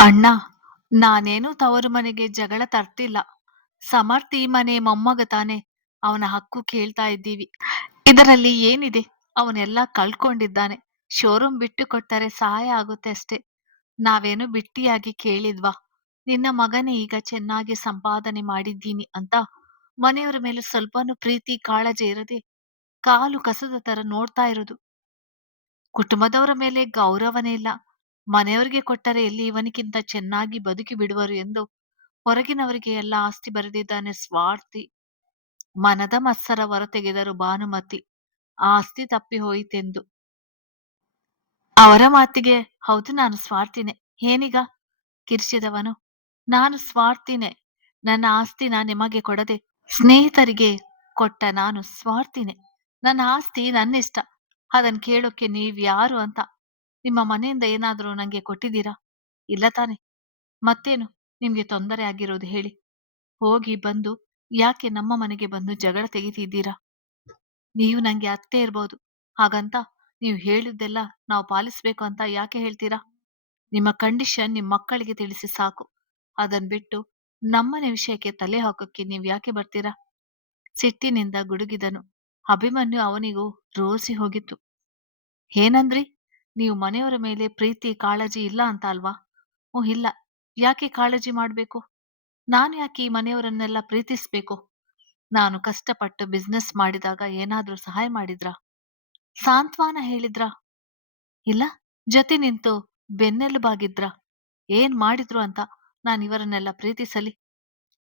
ಅಣ್ಣ, ನಾನೇನು ತವರು ಮನೆಗೆ ಜಗಳ ತರ್ತಿಲ್ಲ. ಸಮರ್ಥ್ ಈ ಮನೆ ಮೊಮ್ಮಗ ತಾನೆ. ಅವನ ಹಕ್ಕು ಕೇಳ್ತಾ ಇದ್ದೀವಿ. ಇದರಲ್ಲಿ ಏನಿದೆ? ಅವನೆಲ್ಲ ಕಳ್ಕೊಂಡಿದ್ದಾನೆ. ಶೋರೂಮ್ ಬಿಟ್ಟು ಕೊಟ್ಟರೆ ಸಹಾಯ ಆಗುತ್ತೆ ಅಷ್ಟೇ. ನಾವೇನು ಬಿಟ್ಟಿಯಾಗಿ ಕೇಳಿದ್ವಾ? ನಿನ್ನ ಮಗನೇ ಈಗ ಚೆನ್ನಾಗಿ ಸಂಪಾದನೆ ಮಾಡಿದ್ದೀನಿ ಅಂತ ಮನೆಯವರ ಮೇಲೆ ಸ್ವಲ್ಪನೂ ಪ್ರೀತಿ ಕಾಳಜಿ ಇರದೆ ಕಾಲು ಕಸದ ತರ ನೋಡ್ತಾ ಇರೋದು. ಕುಟುಂಬದವರ ಮೇಲೆ ಗೌರವನೇ ಇಲ್ಲ. ಮನೆಯವರಿಗೆ ಕೊಟ್ಟರೆ ಎಲ್ಲಿ ಇವನಿಗಿಂತ ಚೆನ್ನಾಗಿ ಬದುಕಿ ಬಿಡುವರು ಎಂದು ಹೊರಗಿನವರಿಗೆ ಎಲ್ಲ ಆಸ್ತಿ ಬರೆದಿದ್ದಾನೆ. ಸ್ವಾರ್ಥಿ. ಮನದ ಮತ್ಸರ ಹೊರತೆಗೆದರು ಭಾನುಮತಿ. ಆಸ್ತಿ ತಪ್ಪಿ ಹೋಯಿತೆಂದು. ಅವರ ಮಾತಿಗೆ ಹೌದು, ನಾನು ಸ್ವಾರ್ಥಿನೇ. ಏನೀಗ? ಕಿರ್ಚಿದವನು. ನಾನು ಸ್ವಾರ್ಥಿನೇ. ನನ್ನ ಆಸ್ತಿನ ನಿಮಗೆ ಕೊಡದೆ ಸ್ನೇಹಿತರಿಗೆ ಕೊಟ್ಟ ನಾನು ಸ್ವಾರ್ಥಿನೇ. ನನ್ನ ಆಸ್ತಿ ನನ್ನಿಷ್ಟ. ಅದನ್ ಕೇಳೋಕೆ ನೀವ್ಯಾರು ಅಂತ ನಿಮ್ಮ ಮನೆಯಿಂದ ಏನಾದರೂ ನಂಗೆ ಕೊಟ್ಟಿದ್ದೀರಾ? ಇಲ್ಲ ತಾನೆ? ಮತ್ತೇನು ನಿಮ್ಗೆ ತೊಂದರೆ ಆಗಿರೋದು ಹೇಳಿ. ಹೋಗಿ ಬಂದು ಯಾಕೆ ನಮ್ಮ ಮನೆಗೆ ಬಂದು ಜಗಳ ತೆಗಿತಿದ್ದೀರಾ? ನೀವು ನಂಗೆ ಅತ್ತೆ ಇರ್ಬೋದು. ಹಾಗಂತ ನೀವು ಹೇಳಿದ್ದೆಲ್ಲ ನಾವು ಪಾಲಿಸ್ಬೇಕು ಅಂತ ಯಾಕೆ ಹೇಳ್ತೀರಾ? ನಿಮ್ಮ ಕಂಡೀಷನ್ ನಿಮ್ ಮಕ್ಕಳಿಗೆ ತಿಳಿಸಿ ಸಾಕು. ಅದನ್ ಬಿಟ್ಟು ನಮ್ಮನೆ ವಿಷಯಕ್ಕೆ ತಲೆ ಹಾಕೋಕ್ಕೆ ನೀವ್ ಯಾಕೆ ಬರ್ತೀರಾ? ಸಿಟ್ಟಿನಿಂದ ಗುಡುಗಿದನು. ಅಭಿಮನ್ಯು ಅವನಿಗೂ ರೋಸಿ ಹೋಗಿತ್ತು. ಏನಂದ್ರಿ? ನೀವು ಮನೆಯವರ ಮೇಲೆ ಪ್ರೀತಿ ಕಾಳಜಿ ಇಲ್ಲ ಅಂತ ಅಲ್ವಾ? ಇಲ್ಲ. ಯಾಕೆ ಕಾಳಜಿ ಮಾಡ್ಬೇಕು? ನಾನು ಯಾಕೆ ಈ ಮನೆಯವರನ್ನೆಲ್ಲ ಪ್ರೀತಿಸ್ಬೇಕು? ನಾನು ಕಷ್ಟಪಟ್ಟು ಬಿಸ್ನೆಸ್ ಮಾಡಿದಾಗ ಏನಾದ್ರೂ ಸಹಾಯ ಮಾಡಿದ್ರಾ? ಸಾಂತ್ವನ ಹೇಳಿದ್ರಾ? ಇಲ್ಲ. ಜೊತೆ ನಿಂತು ಬೆನ್ನೆಲುಬಾಗಿದ್ರಾ? ಏನ್ ಮಾಡಿದ್ರು ಅಂತ ನಾನಿವರನ್ನೆಲ್ಲ ಪ್ರೀತಿಸಲಿ?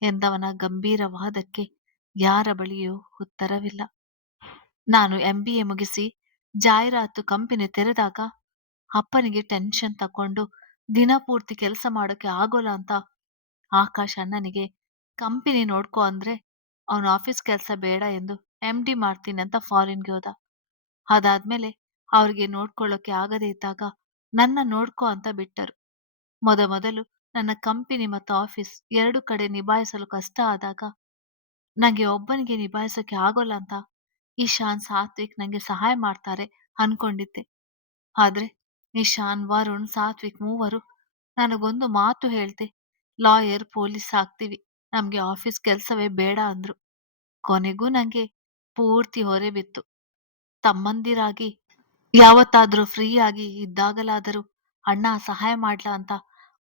ಎಂದವನ ಗಂಭೀರ ವಾದಕ್ಕೆ ಯಾರ ಬಳಿಯೂ ಉತ್ತರವಿಲ್ಲ. ನಾನು MBA ಮುಗಿಸಿ ಜಾಹೀರಾತು ಕಂಪನಿ ತೆರೆದಾಗ ಅಪ್ಪನಿಗೆ ಟೆನ್ಷನ್ ತಕೊಂಡು ದಿನಪೂರ್ತಿ ಕೆಲಸ ಮಾಡೋಕೆ ಆಗೋಲ್ಲ ಅಂತ ಆಕಾಶ್ ಅಣ್ಣನಿಗೆ ಕಂಪನಿ ನೋಡ್ಕೊ ಅಂದ್ರೆ ಅವನ ಆಫೀಸ್ ಕೆಲಸ ಬೇಡ ಎಂದು MD ಮಾಡ್ತೀನಿ ಅಂತ ಫಾರಿನ್ಗೆ ಹೋದ. ಅದಾದ್ಮೇಲೆ ಅವ್ರಿಗೆ ನೋಡ್ಕೊಳ್ಳೋಕೆ ಆಗದೇ ಇದ್ದಾಗ ನನ್ನ ನೋಡ್ಕೊ ಅಂತ ಬಿಟ್ಟರು. ಮೊದಲು ನನ್ನ ಕಂಪನಿ ಮತ್ತು ಆಫೀಸ್ ಎರಡು ಕಡೆ ನಿಭಾಯಿಸಲು ಕಷ್ಟ ಆದಾಗ ನಂಗೆ ಒಬ್ಬನಿಗೆ ನಿಭಾಯಿಸೋಕೆ ಆಗೋಲ್ಲ ಅಂತ ಈಶಾನ್, ಸಾತ್ವಿಕ್ ನಂಗೆ ಸಹಾಯ ಮಾಡ್ತಾರೆ ಅನ್ಕೊಂಡಿದ್ದೆ. ಆದ್ರೆ ನಿಶಾನ್, ವರುಣ್, ಸಾತ್ವಿಕ್ ಮೂವರು ನನಗೊಂದು ಮಾತು ಹೇಳ್ದೆ. ಲಾಯರ್, ಪೊಲೀಸ್ ಆಗ್ತೀವಿ. ನಮ್ಗೆ ಆಫೀಸ್ ಕೆಲ್ಸವೇ ಬೇಡ ಅಂದ್ರು. ಕೊನೆಗೂ ನಂಗೆ ಪೂರ್ತಿ ಹೊರೆ ಬಿತ್ತು. ತಮ್ಮಂದಿರಾಗಿ ಯಾವತ್ತಾದ್ರೂ ಫ್ರೀ ಆಗಿ ಇದ್ದಾಗಲಾದರೂ ಅಣ್ಣ ಸಹಾಯ ಮಾಡ್ಲಾ ಅಂತ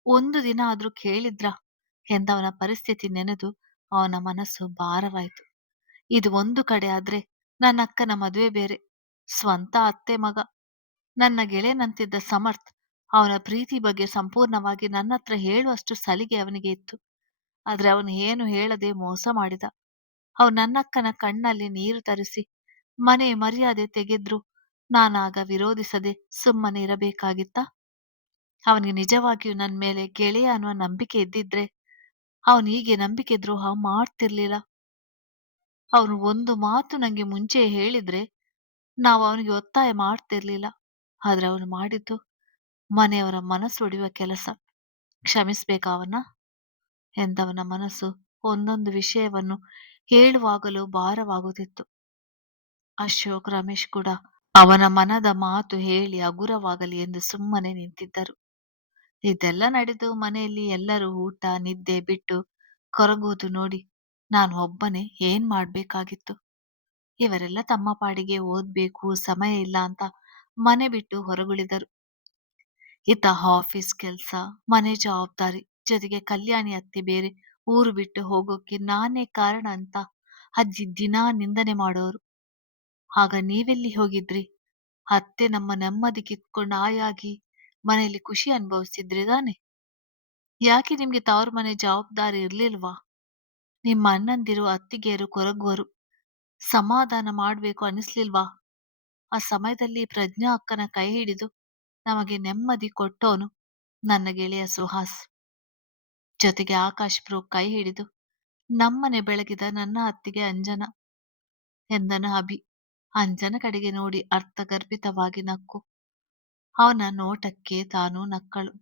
ಒಂದು ದಿನ ಆದ್ರೂ ಕೇಳಿದ್ರ ಎಂದವನ ಪರಿಸ್ಥಿತಿ ನೆನೆದು ಅವನ ಮನಸ್ಸು ಭಾರವಾಯಿತು. ಇದು ಒಂದು ಕಡೆ ಆದ್ರೆ ನನ್ನ ಅಕ್ಕನ ಮದುವೆ ಬೇರೆ. ಸ್ವಂತ ಅತ್ತೆ ಮಗ. ನನ್ನ ಗೆಳೆಯನಂತಿದ್ದ ಸಮರ್ಥ್ ಅವನ ಪ್ರೀತಿ ಬಗ್ಗೆ ಸಂಪೂರ್ಣವಾಗಿ ನನ್ನತ್ರ ಹೇಳುವಷ್ಟು ಸಲಿಗೆ ಅವನಿಗೆ ಇತ್ತು. ಆದ್ರೆ ಅವನು ಏನು ಹೇಳದೆ ಮೋಸ ಮಾಡಿದ. ಅವನು ನನ್ನಕ್ಕನ ಕಣ್ಣಲ್ಲಿ ನೀರು ತರಿಸಿ ಮನೆ ಮರ್ಯಾದೆ ತೆಗೆದ್ರು ನಾನಾಗ ವಿರೋಧಿಸದೆ ಸುಮ್ಮನೆ ಇರಬೇಕಾಗಿತ್ತ? ಅವನಿಗೆ ನಿಜವಾಗಿಯೂ ನನ್ ಮೇಲೆ ಗೆಳೆಯ ಅನ್ನುವ ನಂಬಿಕೆ ಇದ್ದಿದ್ರೆ ಅವನು ಹೀಗೆ ನಂಬಿಕೆ ದ್ರೋಹ ಮಾಡ್ತಿರ್ಲಿಲ್ಲ. ಅವನು ಒಂದು ಮಾತು ನಂಗೆ ಮುಂಚೆ ಹೇಳಿದ್ರೆ ನಾವು ಅವನಿಗೆ ಒತ್ತಾಯ ಮಾಡ್ತಿರ್ಲಿಲ್ಲ. ಆದ್ರೆ ಅವನು ಮಾಡಿದ್ದು ಮನೆಯವರ ಮನಸ್ಸು ಒಡೆಯುವ ಕೆಲಸ. ಕ್ಷಮಿಸ್ಬೇಕಾ ಅವನ? ಎಂದವನ ಮನಸ್ಸು ಒಂದೊಂದು ವಿಷಯವನ್ನು ಹೇಳುವಾಗಲೂ ಭಾರವಾಗುತ್ತಿತ್ತು. ಅಶೋಕ್, ರಮೇಶ್ ಕೂಡ ಅವನ ಮನದ ಮಾತು ಹೇಳಿ ಹಗುರವಾಗಲಿ ಎಂದು ಸುಮ್ಮನೆ ನಿಂತಿದ್ದರು. ಇದೆಲ್ಲ ನಡೆದು ಮನೆಯಲ್ಲಿ ಎಲ್ಲರೂ ಊಟ ನಿದ್ದೆ ಬಿಟ್ಟು ಕೊರಗುವುದು ನೋಡಿ ನಾನು ಒಬ್ಬನೇ ಏನ್ ಮಾಡ್ಬೇಕಾಗಿತ್ತು? ಇವರೆಲ್ಲ ತಮ್ಮ ಪಾಡಿಗೆ ಓದ್ಬೇಕು, ಸಮಯ ಇಲ್ಲ ಅಂತ ಮನೆ ಬಿಟ್ಟು ಹೊರಗುಳಿದರು. ಇತ್ತ ಆಫೀಸ್ ಕೆಲ್ಸ, ಮನೆ ಜವಾಬ್ದಾರಿ, ಜೊತೆಗೆ ಕಲ್ಯಾಣಿ ಅತ್ತೆ ಬೇರೆ ಊರು ಬಿಟ್ಟು ಹೋಗೋಕೆ ನಾನೇ ಕಾರಣ ಅಂತ ಅಜ್ಜಿ ದಿನಾ ನಿಂದನೆ ಮಾಡೋರು. ಆಗ ನೀವೆಲ್ಲಿ ಹೋಗಿದ್ರಿ? ಅತ್ತೆ ನಮ್ಮ ನೆಮ್ಮದಿ ಕಿತ್ಕೊಂಡು ಆಯಾಗಿ ಮನೆಯಲ್ಲಿ ಖುಷಿ ಅನುಭವಿಸ್ತಿದ್ರಿ ತಾನೆ? ಯಾಕೆ ನಿಮ್ಗೆ ತವ್ರ ಮನೆ ಜವಾಬ್ದಾರಿ ಇರ್ಲಿಲ್ವಾ? ನಿಮ್ಮ ಅಣ್ಣಂದಿರು ಅತ್ತಿಗೆಯರು ಕೊರಗುವರು. ಸಮಾಧಾನ ಮಾಡ್ಬೇಕು ಅನಿಸ್ಲಿಲ್ವಾ? ಆ ಸಮಯದಲ್ಲಿ ಪ್ರಜ್ಞಾ ಅಕ್ಕನ ಕೈ ಹಿಡಿದು ನಮಗೆ ನೆಮ್ಮದಿ ಕೊಟ್ಟೋನು ನನ್ನ ಗೆಳೆಯ ಸುಹಾಸ್. ಜೊತೆಗೆ ಆಕಾಶ್ ಬ್ರೋ ಕೈ ಹಿಡಿದು ನಮ್ಮನೆ ಬೆಳಗಿದ ನನ್ನ ಅತ್ತಿಗೆ ಅಂಜನಾ ಎಂದನು ಅಭಿ. ಅಂಜನ ಕಡೆಗೆ ನೋಡಿ ಅರ್ಥಗರ್ಭಿತವಾಗಿ ನಕ್ಕು. ಅವನ ನೋಟಕ್ಕೆ ತಾನು ನಕ್ಕಳು.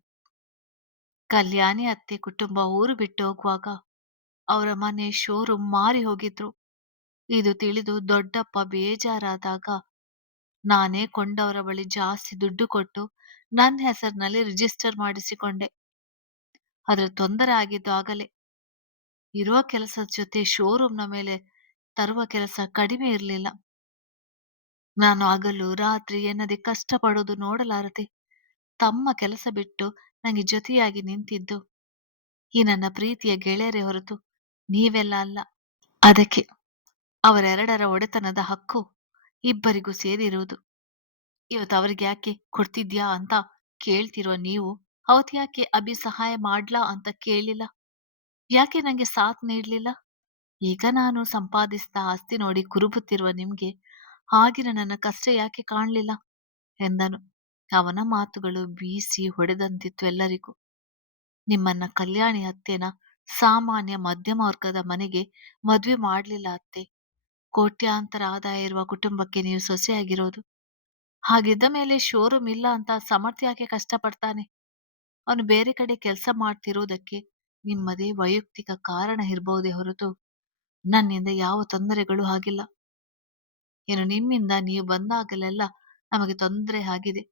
ಕಲ್ಯಾಣಿ ಅತ್ತೆ ಕುಟುಂಬ ಊರು ಬಿಟ್ಟು ಹೋಗುವಾಗ ಅವರ ಮನೆ ಶೋರೂಮ್ ಮಾರಿ ಹೋಗಿದ್ರು. ಇದು ತಿಳಿದು ದೊಡ್ಡಪ್ಪ ಬೇಜಾರಾದಾಗ ನಾನೇ ಕೊಂಡವರ ಬಳಿ ಜಾಸ್ತಿ ದುಡ್ಡು ಕೊಟ್ಟು ನನ್ನ ಹೆಸರಿನಲ್ಲಿ ರಿಜಿಸ್ಟರ್ ಮಾಡಿಸಿಕೊಂಡೆ. ಆದ್ರೆ ತೊಂದರೆ ಆಗಿದ್ದು ಆಗಲೇ. ಇರುವ ಕೆಲಸದ ಜೊತೆ ಶೋರೂಮ್‌ನ ಮೇಲೆ ತರುವ ಕೆಲಸ ಕಡಿಮೆ ಇರ್ಲಿಲ್ಲ. ನಾನು ಹಗಲು ರಾತ್ರಿ ಎನ್ನದೆ ಕಷ್ಟಪಡೋದು ನೋಡಲಾರದೆ ತಮ್ಮ ಕೆಲಸ ಬಿಟ್ಟು ನಂಗೆ ಜೊತೆಯಾಗಿ ನಿಂತಿದ್ದು ಈ ನನ್ನ ಪ್ರೀತಿಯ ಗೆಳೆಯರೇ ಹೊರತು ನೀವೆಲ್ಲ ಅಲ್ಲ. ಅದಕ್ಕೆ ಅವರೆರಡರ ಒಡೆತನದ ಹಕ್ಕು ಇಬ್ಬರಿಗೂ ಸೇರಿರುವುದು. ಇವತ್ತು ಅವ್ರಿಗೆ ಯಾಕೆ ಕೊಡ್ತಿದ್ಯಾ ಅಂತ ಕೇಳ್ತಿರೋ ನೀವು, ಅವತ್ತು ಯಾಕೆ ಅಭಿ ಸಹಾಯ ಮಾಡ್ಲಾ ಅಂತ ಕೇಳಿಲ್ಲ? ಯಾಕೆ ನಂಗೆ ಸಾಥ್ ನೀಡ್ಲಿಲ್ಲ? ಈಗ ನಾನು ಸಂಪಾದಿಸಿದ ಆಸ್ತಿ ನೋಡಿ ಕುರುಬುತ್ತಿರುವ ನಿಮ್ಗೆ ಆಗಿನ ನನ್ನ ಕಷ್ಟ ಯಾಕೆ ಕಾಣ್ಲಿಲ್ಲ ಎಂದನು. ಅವನ ಮಾತುಗಳು ಬೀಸಿ ಹೊಡೆದಂತಿತ್ತು ಎಲ್ಲರಿಗೂ. ನಿಮ್ಮನ್ನ ಕಲ್ಯಾಣಿ ಅತ್ತೆನ ಸಾಮಾನ್ಯ ಮಧ್ಯಮ ವರ್ಗದ ಮನೆಗೆ ಮದ್ವೆ ಮಾಡ್ಲಿಲ್ಲ ಅತ್ತೆ. ಕೋಟ್ಯಾಂತರ ಆದಾಯ ಇರುವ ಕುಟುಂಬಕ್ಕೆ ನೀವು ಸೊಸೆಯಾಗಿರೋದು. ಹಾಗಿದ್ದ ಮೇಲೆ ಶೋರೂಮ್ ಇಲ್ಲ ಅಂತ ಸಮರ್ಥ್ ಯಾಕೆ ಕಷ್ಟಪಡ್ತಾನೆ? ಅವನು ಬೇರೆ ಕಡೆ ಕೆಲಸ ಮಾಡ್ತಿರೋದಕ್ಕೆ ನಿಮ್ಮದೇ ವೈಯಕ್ತಿಕ ಕಾರಣ ಇರ್ಬಹುದೇ ಹೊರತು ನನ್ನಿಂದ ಯಾವ ತೊಂದರೆಗಳು ಆಗಿಲ್ಲ. ಏನು ನಿಮ್ಮಿಂದ ನೀವು ಬಂದಾಗಲೆಲ್ಲ ನಮಗೆ ತೊಂದರೆ ಆಗಿದೆ.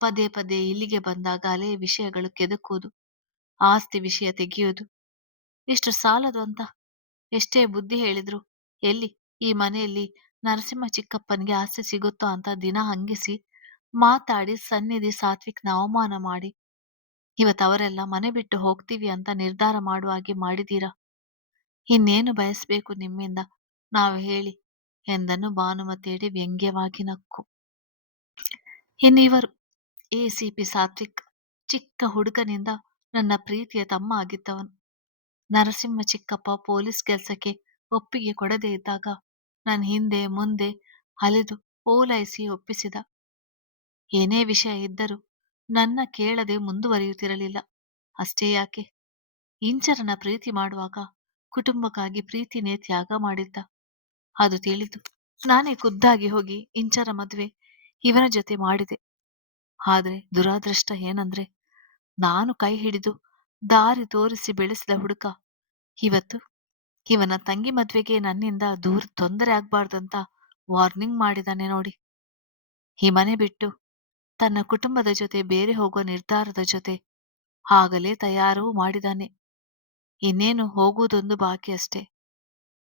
ಪದೇ ಪದೇ ಇಲ್ಲಿಗೆ ಬಂದಾಗ ಹಳೆಯ ವಿಷಯಗಳು ಕೆದಕುವುದು, ಆಸ್ತಿ ವಿಷಯ ತೆಗೆಯುವುದು. ಇಷ್ಟು ಸಾಲದು ಅಂತ ಎಷ್ಟೇ ಬುದ್ಧಿ ಹೇಳಿದ್ರು ಎಲ್ಲಿ ಈ ಮನೆಯಲ್ಲಿ ನರಸಿಂಹ ಚಿಕ್ಕಪ್ಪನಿಗೆ ಆಸ್ತಿ ಸಿಗುತ್ತೋ ಅಂತ ದಿನ ಹಂಗಿಸಿ ಮಾತಾಡಿ ಸನ್ನಿಧಿ ಸಾತ್ವಿಕ್ನ ಅವಮಾನ ಮಾಡಿ ಇವತ್ತು ಅವರೆಲ್ಲ ಮನೆ ಬಿಟ್ಟು ಹೋಗ್ತೀವಿ ಅಂತ ನಿರ್ಧಾರ ಮಾಡುವ ಹಾಗೆ ಮಾಡಿದೀರಾ. ಇನ್ನೇನು ಬಯಸ್ಬೇಕು ನಿಮ್ಮಿಂದ ನಾವು ಹೇಳಿ ಎಂದನು ಭಾನುಮತಿಯಡಿ ವ್ಯಂಗ್ಯವಾಗಿ ನಕ್ಕು. ಇನ್ನಿವರು ಎಸಿಪಿ ಸಾತ್ವಿಕ್ ಚಿಕ್ಕ ಹುಡುಗನಿಂದ ನನ್ನ ಪ್ರೀತಿಯ ತಮ್ಮ ಆಗಿದ್ದವನು. ನರಸಿಂಹ ಚಿಕ್ಕಪ್ಪ ಪೊಲೀಸ್ ಕೆಲಸಕ್ಕೆ ಒಪ್ಪಿಗೆ ಕೊಡದೇ ಇದ್ದಾಗ ನನ್ನ ಹಿಂದೆ ಮುಂದೆ ಅಲೆದು ಓಲೈಸಿ ಒಪ್ಪಿಸಿದ. ಏನೇ ವಿಷಯ ಇದ್ದರೂ ನನ್ನ ಕೇಳದೆ ಮುಂದುವರಿಯುತ್ತಿರಲಿಲ್ಲ. ಅಷ್ಟೇ ಯಾಕೆ, ಇಂಚರನ ಪ್ರೀತಿ ಮಾಡುವಾಗ ಕುಟುಂಬಕ್ಕಾಗಿ ಪ್ರೀತಿನೇ ತ್ಯಾಗ ಮಾಡಿದ್ದ. ಅದು ತಿಳಿದು ನಾನೇ ಖುದ್ದಾಗಿ ಹೋಗಿ ಇಂಚರ ಮದುವೆ ಇವನ ಜೊತೆ ಮಾಡಿದೆ. ಆದ್ರೆ ದುರಾದೃಷ್ಟ ಏನಂದ್ರೆ ನಾನು ಕೈ ಹಿಡಿದು ದಾರಿ ತೋರಿಸಿ ಬೆಳೆಸಿದ ಹುಡುಗ ಇವತ್ತು ಇವನ ತಂಗಿ ಮದ್ವೆಗೆ ನನ್ನಿಂದ ದೂರ ತೊಂದರೆ ಆಗ್ಬಾರ್ದಂತ ವಾರ್ನಿಂಗ್ ಮಾಡಿದಾನೆ ನೋಡಿ. ಈ ಮನೆ ಬಿಟ್ಟು ತನ್ನ ಕುಟುಂಬದ ಜೊತೆ ಬೇರೆ ಹೋಗೋ ನಿರ್ಧಾರದ ಜೊತೆ ಆಗಲೇ ತಯಾರೂ ಮಾಡಿದಾನೆ. ಇನ್ನೇನು ಹೋಗುವುದೊಂದು ಬಾಕಿ ಅಷ್ಟೆ.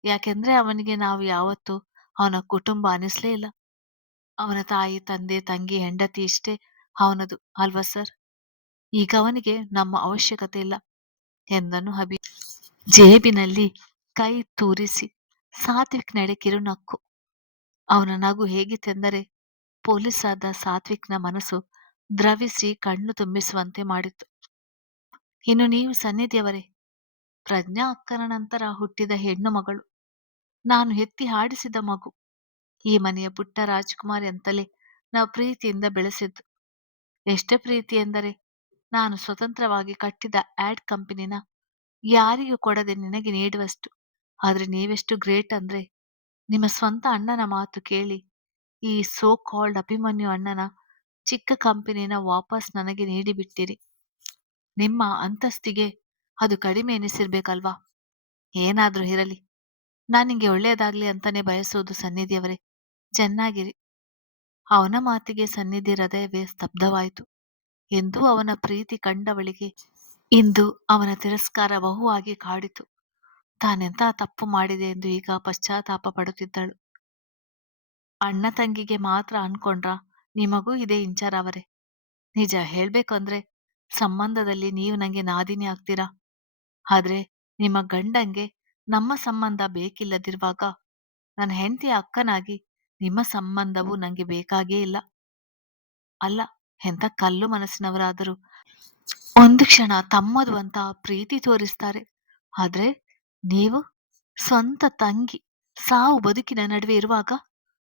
ಯಾಕೆಂದ್ರೆ ಅವನಿಗೆ ನಾವು ಯಾವತ್ತೂ ಅವನ ಕುಟುಂಬ ಅನಿಸ್ಲೇ ಇಲ್ಲ. ಅವನ ತಾಯಿ ತಂದೆ ತಂಗಿ ಹೆಂಡತಿ ಇಷ್ಟೇ ಅವನದು ಅಲ್ವಾ ಸರ್? ಈಗ ಅವನಿಗೆ ನಮ್ಮ ಅವಶ್ಯಕತೆ ಇಲ್ಲ ಎಂದನು ಹಬಿ. ಜೇಬಿನಲ್ಲಿ ಕೈ ತೂರಿಸಿ ಸಾತ್ವಿಕ್ ನಡೆ ಕಿರುನಕ್ಕು. ಅವನ ನಗು ಹೇಗಿತ್ತೆಂದರೆ ಪೊಲೀಸ್ ಆದ ಸಾತ್ವಿಕ್ನ ಮನಸ್ಸು ದ್ರವಿಸಿ ಕಣ್ಣು ತುಂಬಿಸುವಂತೆ ಮಾಡಿತ್ತು. ಇನ್ನು ನೀವು ಸನ್ನಿಧಿಯವರೇ, ಪ್ರಜ್ಞಾ ಅಕ್ಕನ ನಂತರ ಹುಟ್ಟಿದ ಹೆಣ್ಣು ಮಗಳು, ನಾನು ಎತ್ತಿ ಹಾಡಿಸಿದ ಮಗು. ಈ ಮನೆಯ ಪುಟ್ಟ ರಾಜ್ಕುಮಾರಿ ಅಂತಲೇ ನಾವು ಪ್ರೀತಿಯಿಂದ ಬೆಳೆಸಿದ್ದು. ಎಷ್ಟೇ ಪ್ರೀತಿ ಎಂದರೆ ನಾನು ಸ್ವತಂತ್ರವಾಗಿ ಕಟ್ಟಿದ ಆಡ್ ಕಂಪನಿನ ಯಾರಿಗೂ ಕೊಡದೆ ನಿನಗೆ ನೀಡುವಷ್ಟು. ಆದ್ರೆ ನೀವೆಷ್ಟು ಗ್ರೇಟ್ ಅಂದ್ರೆ ನಿಮ್ಮ ಸ್ವಂತ ಅಣ್ಣನ ಮಾತು ಕೇಳಿ ಈ ಸೋ ಕಾಲ್ಡ್ ಅಭಿಮನ್ಯು ಅಣ್ಣನ ಚಿಕ್ಕ ಕಂಪನಿನ ವಾಪಸ್ ನನಗೆ ನೀಡಿಬಿಟ್ಟಿರಿ. ನಿಮ್ಮ ಅಂತಸ್ತಿಗೆ ಅದು ಕಡಿಮೆ ಎನಿಸಿರ್ಬೇಕಲ್ವಾ? ಏನಾದ್ರೂ ಇರಲಿ, ನಾನಿಂಗೆ ಒಳ್ಳೆಯದಾಗ್ಲಿ ಅಂತಾನೆ ಬಯಸೋದು ಸನ್ನಿಧಿಯವರೇ. ಚೆನ್ನಾಗಿರಿ. ಅವನ ಮಾತಿಗೆ ಸನ್ನಿಧಿ ಹೃದಯವೇ ಸ್ತಬ್ಧವಾಯಿತು. ಎಂದೂ ಅವನ ಪ್ರೀತಿ ಕಂಡವಳಿಗೆ ಇಂದು ಅವನ ತಿರಸ್ಕಾರ ಬಹುವಾಗಿ ಕಾಡಿತು. ತಾನೆಂತ ತಪ್ಪು ಮಾಡಿದೆ ಎಂದು ಈಗ ಪಶ್ಚಾತ್ತಾಪ ಪಡುತ್ತಿದ್ದಳು. ಅಣ್ಣ ತಂಗಿಗೆ ಮಾತ್ರ ಅನ್ಕೊಂಡ್ರ ನಿಮಗೂ ಇದೆ ಇಂಚರ ಅವರೇ? ನಿಜ ಹೇಳ್ಬೇಕಂದ್ರೆ ಸಂಬಂಧದಲ್ಲಿ ನೀವು ನಂಗೆ ನಾದಿನಿ ಆಗ್ತೀರಾ. ಆದ್ರೆ ನಿಮ್ಮ ಗಂಡಂಗೆ ನಮ್ಮ ಸಂಬಂಧ ಬೇಕಿಲ್ಲದಿರುವಾಗ ನನ್ನ ಹೆಂಡತಿಯ ಅಕ್ಕನಾಗಿ ನಿಮ್ಮ ಸಂಬಂಧವು ನಂಗೆ ಬೇಕಾಗೇ ಇಲ್ಲ. ಅಲ್ಲ, ಎಂಥ ಕಲ್ಲು ಮನಸ್ಸಿನವರಾದರೂ ಒಂದು ಕ್ಷಣ ತಮ್ಮದು ಅಂತ ಪ್ರೀತಿ ತೋರಿಸ್ತಾರೆ. ಆದ್ರೆ ನೀವು ಸ್ವಂತ ತಂಗಿ ಸಾವು ಬದುಕಿನ ನಡುವೆ ಇರುವಾಗ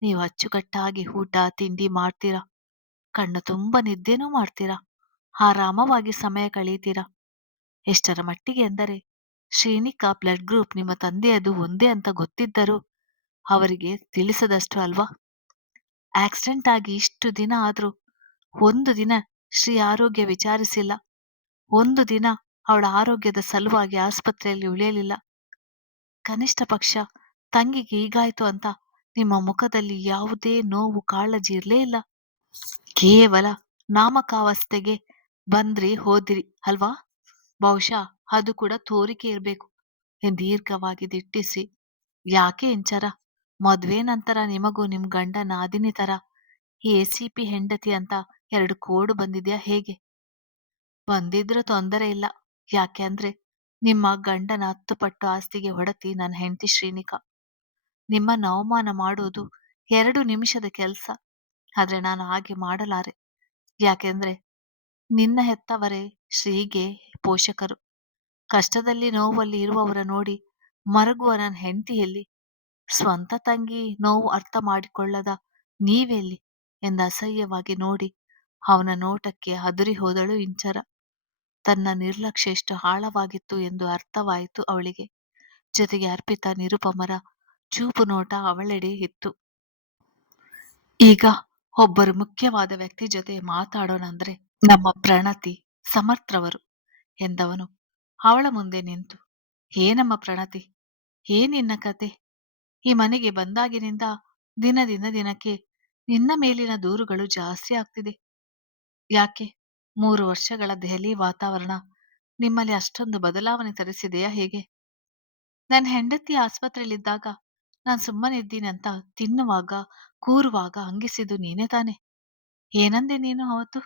ನೀವು ಅಚ್ಚುಕಟ್ಟಾಗಿ ಊಟ ತಿಂಡಿ ಮಾಡ್ತೀರಾ, ಕಣ್ಣು ತುಂಬ ನಿದ್ದೆನೂ ಮಾಡ್ತೀರಾ, ಆರಾಮವಾಗಿ ಸಮಯ ಕಳೀತೀರಾ. ಎಷ್ಟರ ಮಟ್ಟಿಗೆ ಎಂದರೆ ಶ್ರೀನಿಕಾ ಬ್ಲಡ್ ಗ್ರೂಪ್ ನಿಮ್ಮ ತಂದೆಯದು ಒಂದೇ ಅಂತ ಗೊತ್ತಿದ್ದರೂ ಅವರಿಗೆ ತಿಳಿಸದಷ್ಟು ಅಲ್ವಾ? ಆಕ್ಸಿಡೆಂಟ್ ಆಗಿ ಇಷ್ಟು ದಿನ ಆದ್ರೂ ಒಂದು ದಿನ ಶ್ರೀ ಆರೋಗ್ಯ ವಿಚಾರಿಸಿಲ್ಲ. ಒಂದು ದಿನ ಅವಳ ಆರೋಗ್ಯದ ಸಲುವಾಗಿ ಆಸ್ಪತ್ರೆಯಲ್ಲಿ ಉಳಿಯಲಿಲ್ಲ. ಕನಿಷ್ಠ ಪಕ್ಷ ತಂಗಿಗೆ ಹೀಗಾಯ್ತು ಅಂತ ನಿಮ್ಮ ಮುಖದಲ್ಲಿ ಯಾವುದೇ ನೋವು ಕಾಳಜಿ ಇರ್ಲೇ ಇಲ್ಲ. ಕೇವಲ ನಾಮಕಾವಸ್ಥೆಗೆ ಬಂದ್ರಿ ಹೋದಿರಿ ಅಲ್ವಾ? ಬಹುಶಃ ಅದು ಕೂಡ ತೋರಿಕೆ ಇರ್ಬೇಕು. ದೀರ್ಘವಾಗಿ ದಿಟ್ಟಿಸಿ, ಯಾಕೆ ಇಂಚರ? ಮದ್ವೆ ನಂತರ ನಿಮಗೂ ನಿಮ್ ಗಂಡ ನಾದಿನಿ ತರ ಈ ಎಸಿಪಿ ಹೆಂಡತಿ ಅಂತ 2 ಕೋಡು ಬಂದಿದ್ಯಾ ಹೇಗೆ? ಬಂದಿದ್ರೂ ತೊಂದರೆ ಇಲ್ಲ. ಯಾಕೆ ಅಂದ್ರೆ ನಿಮ್ಮ ಗಂಡನ 10 ಪಟ್ಟು ಆಸ್ತಿಗೆ ಒಡತಿ ನನ್ನ ಹೆಂಡತಿ ಶ್ರೀನಿಕಾ. ನಿಮ್ಮನ್ನ ಅವಮಾನ ಮಾಡುವುದು 2 ನಿಮಿಷದ ಕೆಲ್ಸ. ಆದ್ರೆ ನಾನು ಹಾಗೆ ಮಾಡಲಾರೆ. ಯಾಕೆಂದ್ರೆ ನಿನ್ನ ಹೆತ್ತವರೇ ಶ್ರೀಗೆ ಪೋಷಕರು. ಕಷ್ಟದಲ್ಲಿ ನೋವಲ್ಲಿ ಇರುವವರ ನೋಡಿ ಮರಗುವ ನನ್ನ ಹೆಂಡತಿಯಲ್ಲಿ ಸ್ವಂತ ತಂಗಿ ನೋವು ಅರ್ಥ ಮಾಡಿಕೊಳ್ಳದ ನೀವೆಲ್ಲಿ ಎಂದ ಅಸಹ್ಯವಾಗಿ ನೋಡಿ ಅವನ ನೋಟಕ್ಕೆ ಹದರಿ ಹೋದಳು ಇಂಚರ. ತನ್ನ ನಿರ್ಲಕ್ಷ್ಯ ಎಷ್ಟು ಆಳವಾಗಿತ್ತು ಎಂದು ಅರ್ಥವಾಯಿತು ಅವಳಿಗೆ. ಜೊತೆಗೆ ಅರ್ಪಿತ ನಿರುಪಮರ ಚೂಪು ನೋಟ ಅವಳೆಡೆ ಇತ್ತು. ಈಗ ಒಬ್ಬರು ಮುಖ್ಯವಾದ ವ್ಯಕ್ತಿ ಜೊತೆ ಮಾತಾಡೋಣಂದ್ರೆ ನಮ್ಮ ಪ್ರಣತಿ ಸಮರ್ಥ್ರವರು ಎಂದವನು ಅವಳ ಮುಂದೆ ನಿಂತು, ಏನಮ್ಮ ಪ್ರಣತಿ, ಏನಿನ್ನ ಕತೆ? ಈ ಮನೆಗೆ ಬಂದಾಗಿನಿಂದ ದಿನದಿಂದ ದಿನಕ್ಕೆ ನಿನ್ನ ಮೇಲಿನ ದೂರುಗಳು ಜಾಸ್ತಿ ಆಗ್ತಿದೆ. ಯಾಕೆ? 3 ವರ್ಷಗಳ ದೆಹಲಿ ವಾತಾವರಣ ನಿಮ್ಮಲ್ಲಿ ಅಷ್ಟೊಂದು ಬದಲಾವಣೆ ತರಿಸಿದೆಯಾ ಹೇಗೆ? ನನ್ನ ಹೆಂಡತಿ ಆಸ್ಪತ್ರೆಯಲ್ಲಿದ್ದಾಗ ನಾನ್ ಸುಮ್ಮನಿದ್ದೀನಿ ಅಂತ ತಿನ್ನುವಾಗ ಕೂರುವಾಗ ಹಂಗಿಸಿದ್ದು ನೀನೇ ತಾನೆ? ಏನಂದೆ ನೀನು ಅವತ್ತು?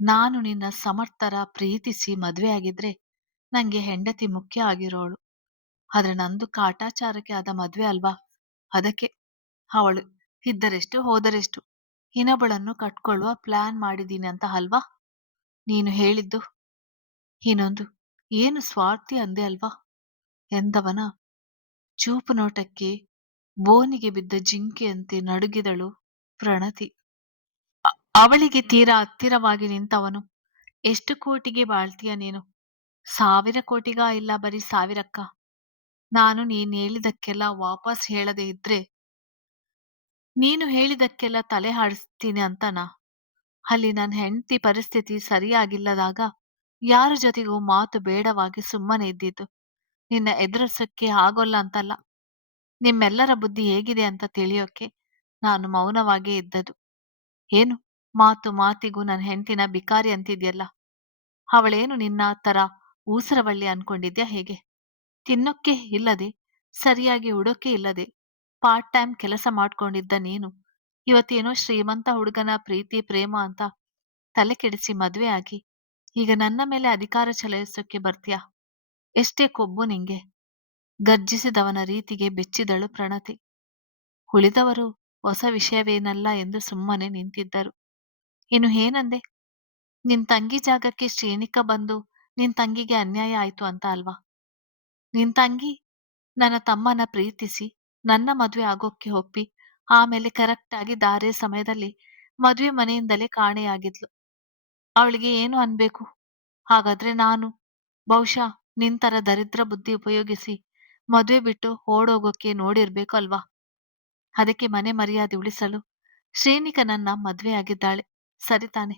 ನಾನು ನಿನ್ನ ಸಮರ್ಥರ ಪ್ರೀತಿಸಿ ಮದ್ವೆ ಆಗಿದ್ರೆ ನಂಗೆ ಹೆಂಡತಿ ಮುಖ್ಯ ಆಗಿರೋಳು. ಆದ್ರೆ ನಂದು ಕಾಟಾಚಾರಕ್ಕೆ ಆದ ಮದ್ವೆ ಅಲ್ವಾ? ಅದಕ್ಕೆ ಅವಳು ಇದ್ದರೆಷ್ಟು ಹೋದರೆಷ್ಟು ಇನ್ನೊಬ್ಬಳನ್ನು ಕಟ್ಕೊಳ್ಳುವ ಪ್ಲಾನ್ ಮಾಡಿದೀನಿ ಅಂತ ಅಲ್ವಾ ನೀನು ಹೇಳಿದ್ದು? ಇನ್ನೊಂದು ಏನು ಸ್ವಾರ್ಥಿ ಅಂದೆ ಅಲ್ವಾ ಎಂದವನ ಚೂಪು ನೋಟಕ್ಕೆ ಬೋನಿಗೆ ಬಿದ್ದ ಜಿಂಕೆಯಂತೆ ನಡುಗಿದಳು ಪ್ರಣತಿ. ಅವಳಿಗೆ ತೀರಾ ಹತ್ತಿರವಾಗಿ ನಿಂತವನು, ಎಷ್ಟು ಕೋಟಿಗೆ ಬಾಳ್ತೀಯ ನೀನು? 1000 ಕೋಟಿಗ ಇಲ್ಲ ಬರೀ 1000ಕ್ಕ? ನಾನು ನೀನ್ ಹೇಳಿದಕ್ಕೆಲ್ಲ ವಾಪಸ್ ಹೇಳದೆ ಇದ್ರೆ ನೀನು ಹೇಳಿದಕ್ಕೆಲ್ಲ ತಲೆ ಹಾಡಿಸ್ತೀನಿ ಅಂತನಾ? ಅಲ್ಲಿ ನನ್ನ ಹೆಂಡತಿ ಪರಿಸ್ಥಿತಿ ಸರಿಯಾಗಿಲ್ಲದಾಗ ಯಾರ ಜೊತೆಗೂ ಮಾತು ಬೇಡವಾಗಿ ಸುಮ್ಮನೆ ಇದ್ದಿದ್ದು. ನಿನ್ನ ಎದುರಿಸಕ್ಕೆ ಆಗೋಲ್ಲ ಅಂತಲ್ಲ, ನಿಮ್ಮೆಲ್ಲರ ಬುದ್ಧಿ ಹೇಗಿದೆ ಅಂತ ತಿಳಿಯೋಕೆ ನಾನು ಮೌನವಾಗೇ ಇದ್ದದು. ಏನು ಮಾತು ಮಾತಿಗೂ ನನ್ನ ಹೆಂಡ್ತಿನ ಬಿಕಾರಿ ಅಂತಿದ್ಯಲ್ಲ? ಅವಳೇನು ನಿನ್ನ ತರ ಊಸರವಳ್ಳಿ ಅನ್ಕೊಂಡಿದ್ಯಾ ಹೇಗೆ? ತಿನ್ನೋಕ್ಕೆ ಇಲ್ಲದೆ, ಸರಿಯಾಗಿ ಉಡೋಕೆ ಇಲ್ಲದೆ, ಪಾರ್ಟ್ ಟೈಮ್ ಕೆಲಸ ಮಾಡ್ಕೊಂಡಿದ್ದ ನೀನು ಇವತ್ತೇನೋ ಶ್ರೀಮಂತ ಹುಡುಗನ ಪ್ರೀತಿ ಪ್ರೇಮ ಅಂತ ತಲೆ ಕೆಡಿಸಿ ಮದ್ವೆ ಆಗಿ ಈಗ ನನ್ನ ಮೇಲೆ ಅಧಿಕಾರ ಚಲಾಯಿಸೋಕೆ ಬರ್ತೀಯಾ? ಎಷ್ಟೇ ಕೊಬ್ಬು ನಿಂಗೆ? ಗರ್ಜಿಸಿದವನ ರೀತಿಗೆ ಬೆಚ್ಚಿದಳು ಪ್ರಣತಿ. ಉಳಿದವರು ಹೊಸ ವಿಷಯವೇನಲ್ಲ ಎಂದು ಸುಮ್ಮನೆ ನಿಂತಿದ್ದರು. ಇನ್ನು ಏನಂದೆ? ನಿನ್ ತಂಗಿ ಜಾಗಕ್ಕೆ ಶ್ರೇಣಿಕ ಬಂದು ನಿನ್ ತಂಗಿಗೆ ಅನ್ಯಾಯ ಆಯ್ತು ಅಂತ ಅಲ್ವಾ? ನಿನ್ ತಂಗಿ ನನ್ನ ತಮ್ಮನ ಪ್ರೀತಿಸಿ ನನ್ನ ಮದ್ವೆ ಆಗೋಕ್ಕೆ ಒಪ್ಪಿ ಆಮೇಲೆ ಕರೆಕ್ಟ್ ಆಗಿ ದಾರೆ ಸಮಯದಲ್ಲಿ ಮದ್ವೆ ಮನೆಯಿಂದಲೇ ಕಾಣೆಯಾಗಿದ್ಲು. ಅವಳಿಗೆ ಏನು ಅನ್ಬೇಕು? ಹಾಗಾದ್ರೆ ನಾನು ಬಹುಶಃ ನಿಂತರ ದರಿದ್ರ ಬುದ್ಧಿ ಉಪಯೋಗಿಸಿ ಮದ್ವೆ ಬಿಟ್ಟು ಓಡೋಗೋಕೆ ನೋಡಿರ್ಬೇಕು ಅಲ್ವಾ? ಅದಕ್ಕೆ ಮನೆ ಮರ್ಯಾದೆ ಉಳಿಸಲು ಶ್ರೀನಿಕ ನನ್ನ ಮದ್ವೆ ಆಗಿದ್ದಾಳೆ, ಸರಿ ತಾನೆ?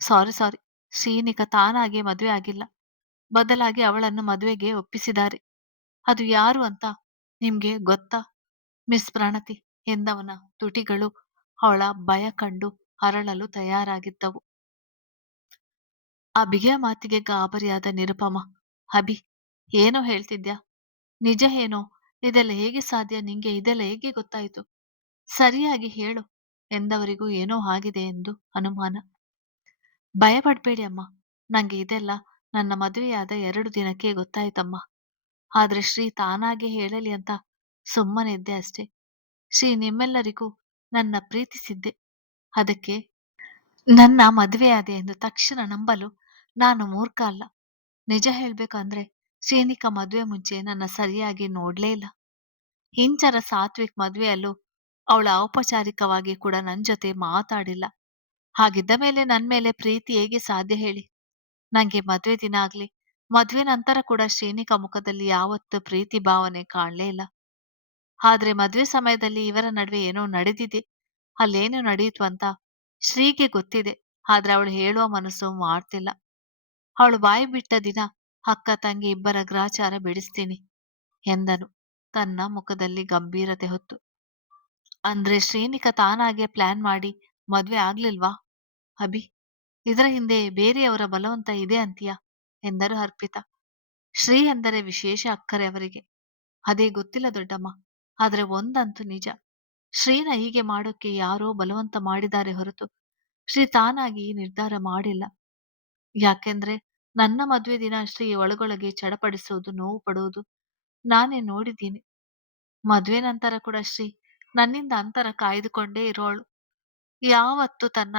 ಸಾರಿ, ಶ್ರೀನಿಕ ತಾನಾಗೆ ಮದ್ವೆ ಆಗಿಲ್ಲ. ಬದಲಾಗಿ ಅವಳನ್ನು ಮದ್ವೆಗೆ ಒಪ್ಪಿಸಿದ್ದಾರೆ. ಅದು ಯಾರು ಅಂತ ನಿಮ್ಗೆ ಗೊತ್ತಾ ಮಿಸ್ ಪ್ರಣತಿ ಎಂದವನ ತುಟಿಗಳು ಅವಳ ಭಯ ಕಂಡು ಅರಳಲು ತಯಾರಾಗಿದ್ದವು. ಅಭಿಯ ಮಾತಿಗೆ ಗಾಬರಿಯಾದ ನಿರುಪಮ, ಅಭಿ, ಏನೋ ಹೇಳ್ತಿದ್ಯಾ? ನಿಜ ಏನೋ? ಇದೆಲ್ಲ ಹೇಗೆ ಸಾಧ್ಯ ನಿಂಗೆ? ಇದೆಲ್ಲ ಹೇಗೆ ಗೊತ್ತಾಯ್ತು? ಸರಿಯಾಗಿ ಹೇಳು ಎಂದವರಿಗೂ ಏನೋ ಆಗಿದೆ ಎಂದು ಅನುಮಾನ. ಭಯ ಪಡ್ಬೇಡಿ ಅಮ್ಮ, ನಂಗೆ ಇದೆಲ್ಲ ನನ್ನ ಮದುವೆಯಾದ 2 ದಿನಕ್ಕೆ ಗೊತ್ತಾಯ್ತಮ್ಮ. ಆದ್ರೆ ಶ್ರೀ ತಾನಾಗೆ ಹೇಳಲಿ ಅಂತ ಸುಮ್ಮನೆ ಇದ್ದೆ ಅಷ್ಟೇ. ಶ್ರೀ ನಿಮ್ಮೆಲ್ಲರಿಗೂ ನನ್ನ ಪ್ರೀತಿಸಿದ್ದೆ. ಅದಕ್ಕೆ ನನ್ನ ಮದುವೆಯಾದೆ ಎಂದು ತಕ್ಷಣ ನಂಬಲು ನಾನು ಮೂರ್ಖ ಅಲ್ಲ. ನಿಜ ಹೇಳ್ಬೇಕಂದ್ರೆ ಶ್ರೀನಿಕ ಮದುವೆ ಮುಂಚೆ ನನ್ನ ಸರಿಯಾಗಿ ನೋಡ್ಲೇ ಇಲ್ಲ. ಇಂಚರ ಸಾತ್ವಿಕ್ ಮದುವೆಯಲ್ಲೂ ಅವಳ ಔಪಚಾರಿಕವಾಗಿ ಕೂಡ ನನ್ ಜೊತೆ ಮಾತಾಡಿಲ್ಲ. ಹಾಗಿದ್ದ ಮೇಲೆ ನನ್ ಮೇಲೆ ಪ್ರೀತಿ ಹೇಗೆ ಸಾಧ್ಯ ಹೇಳಿ? ನಂಗೆ ಮದ್ವೆ ದಿನ ಆಗ್ಲಿ ಮದ್ವೆ ನಂತರ ಕೂಡ ಶ್ರೀನಿಕ ಮುಖದಲ್ಲಿ ಯಾವತ್ತೂ ಪ್ರೀತಿ ಭಾವನೆ ಕಾಣ್ಲೇ ಇಲ್ಲ. ಆದ್ರೆ ಮದ್ವೆ ಸಮಯದಲ್ಲಿ ಇವರ ನಡುವೆ ಏನೋ ನಡೆದಿದೆ. ಅಲ್ಲೇನು ನಡೆಯಿತು ಅಂತ ಶ್ರೀಗೆ ಗೊತ್ತಿದೆ. ಆದ್ರೆ ಅವಳು ಹೇಳುವ ಮನಸ್ಸು ಮಾಡ್ತಿಲ್ಲ. ಅವಳು ಬಾಯಿ ಬಿಟ್ಟ ದಿನ ಅಕ್ಕ ತಂಗಿ ಇಬ್ಬರ ಗ್ರಾಚಾರ ಬಿಡಿಸ್ತೀನಿ ಎಂದನು ತನ್ನ ಮುಖದಲ್ಲಿ ಗಂಭೀರತೆ ಹೊತ್ತು. ಅಂದ್ರೆ ಶ್ರೀನಿಕ ತಾನಾಗೆ ಪ್ಲಾನ್ ಮಾಡಿ ಮದ್ವೆ ಆಗ್ಲಿಲ್ವಾ ಅಭಿ? ಇದರ ಹಿಂದೆ ಬೇರೆಯವರ ಬಲವಂತ ಇದೆ ಅಂತೀಯಾ ಎಂದರು ಅರ್ಪಿತ. ಶ್ರೀ ಅಂದರೆ ವಿಶೇಷ ಅಕ್ಕರೆ ಅವರಿಗೆ. ಅದೇ ಗೊತ್ತಿಲ್ಲ ದೊಡ್ಡಮ್ಮ. ಆದ್ರೆ ಒಂದಂತೂ ನಿಜ. ಶ್ರೀನ ಹೀಗೆ ಮಾಡೋಕೆ ಯಾರೋ ಬಲವಂತ ಮಾಡಿದ್ದಾರೆ ಹೊರತು ಶ್ರೀ ತಾನಾಗಿ ಈ ನಿರ್ಧಾರ ಮಾಡಿಲ್ಲ. ಯಾಕೆಂದ್ರೆ ನನ್ನ ಮದುವೆ ದಿನ ಶ್ರೀ ಒಳಗೊಳಗೆ ಚಡಪಡಿಸುವುದು, ನೋವು ಪಡುವುದು ನಾನೇ ನೋಡಿದ್ದೀನಿ. ಮದುವೆ ನಂತರ ಕೂಡ ಶ್ರೀ ನನ್ನಿಂದ ಅಂತರ ಕಾಯ್ದುಕೊಂಡೇ ಇರೋಳು. ಯಾವತ್ತೂ ತನ್ನ